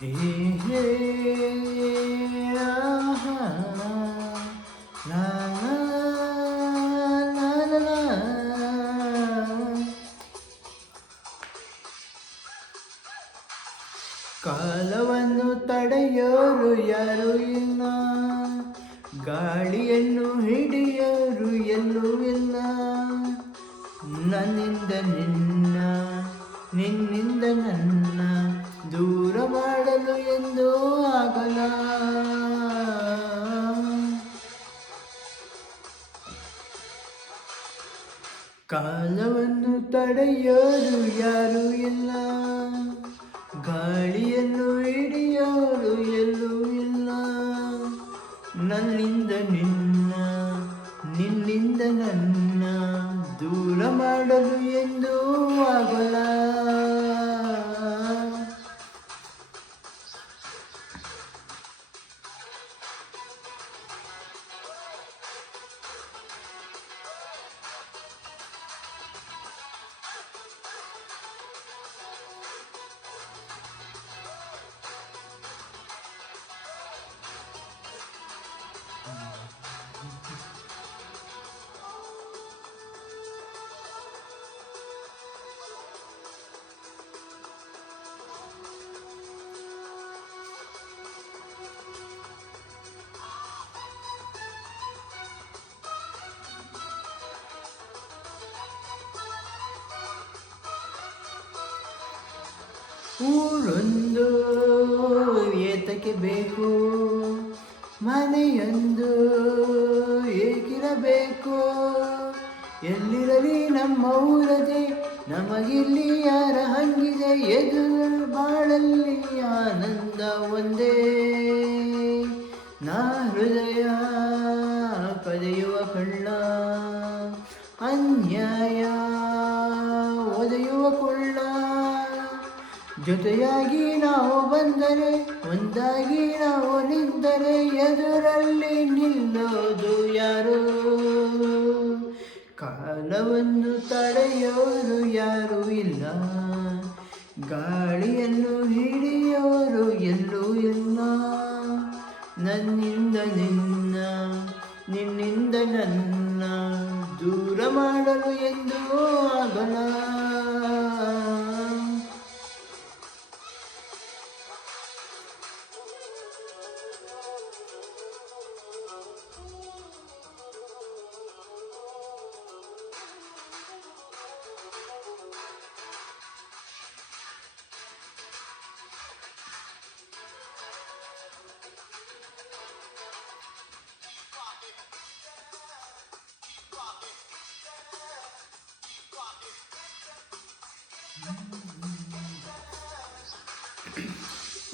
ಕಾಲವನ್ನು ತಡೆಯೋರು ಯಾರು ಇಲ್ಲ ಗಾಳಿಯನ್ನು ಹಿಡಿಯೋರು ಎಲ್ಲೂ ಇಲ್ಲ. ನನ್ನಿಂದ ನಿನ್ನ ನಿನ್ನಿಂದ ನನ್ನ. ಎಂದೂ ಆಗಲ್ಲ ಕಾಲವನ್ನು ತಡೆಯೋರು ಯಾರು ಇಲ್ಲ. ಗಾಳಿಯನ್ನು ಹಿಡಿಯೋರು ಎಲ್ಲೂ ಇಲ್ಲ. ನನ್ನಿಂದ ನಿನ್ನ, ನಿನ್ನಿಂದ ನನ್ನ ದೂರ ಮಾಡಲು ಊರೊಂದು ಏತಕ್ಕೆ ಬೇಕು? ಮನೆಯೊಂದು ಏಕಿರಬೇಕು ಎಲ್ಲಿರಲಿ ನಮ್ಮ ಊರದೆ? ನಮಗಿಲ್ಲಿ ಯಾರ ಹಂಗಿದೆ? ಎದುರು ಬಾಳಲ್ಲಿ ಆನಂದ ಒಂದೇ. ನಾ ಹೃದಯ ಕದೆಯುವ ಕಳ್ಳ, ಅನ್ಯಾಯ ಒದೆಯುವ ಕೊಳ್ಳ. ಜೊತೆಯಾಗಿ ನಾವು ಬಂದರೆ, ಒಂದಾಗಿ ನಾವು ನಿಂತರೆ ಎದುರಲ್ಲಿ ನಿಲ್ಲೋದು ಯಾರು? ಕಾಲವನ್ನು ತಡೆಯೋರು ಯಾರು ಇಲ್ಲ? ಗಾಳಿಯನ್ನು ಹಿಡಿಯೋರು ಎಲ್ಲೂ ಇಲ್ಲ? ನನ್ನಿಂದ ನಿನ್ನ, ನಿನ್ನಿಂದ ನನ್ನ ದೂರ ಮಾಡಲು ಎಂದೂ ಆಗಲ್ಲ.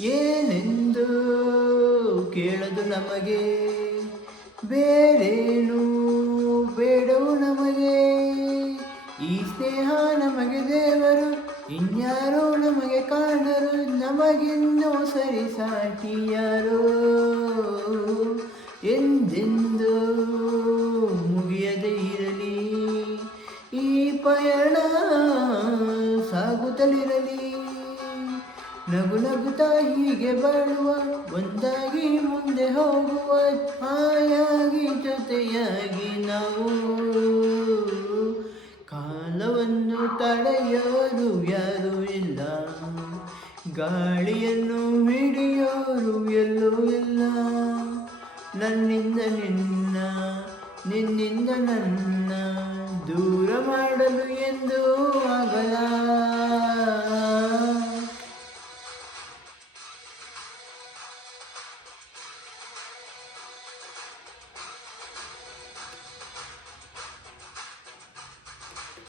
ಏನೆಂದು ಕೇಳದು ನಮಗೆ? ಬೇರೇನು ಬೇಡವು ನಮಗೆ? ಈ ಸ್ನೇಹ ನಮಗೆ ದೇವರು, ಇನ್ಯಾರೋ ನಮಗೆ ಕಾಣರು ನಮಗಿನ್ನೂ ಸರಿ ಸಾಟಿಯರು ಎಂದೆಂದು ಮುಗಿಯದೇ ಇರಲಿ? ಈ ಪಯಣ ಸಾಗುತ್ತಲಿರಲಿ ನಗು ನಗುತ್ತಾ ಹೀಗೆ ಬಾಳುವ, ಒಂದಾಗಿ ಮುಂದೆ ಹೋಗುವ ಹಾಯಾಗಿ ಜೊತೆಯಾಗಿ ನಾವು. ಕಾಲವನ್ನು ತಡೆಯೋರು ಯಾರೂ ಇಲ್ಲ. ಗಾಳಿಯನ್ನು ಹಿಡಿಯೋರು ಎಲ್ಲೂ ಇಲ್ಲ. ನನ್ನಿಂದ ನಿನ್ನ, ನಿನ್ನಿಂದ ನನ್ನ, ದೂರ ಮಾಡಲು ಎಂದು ಆಗಲ್ಲ.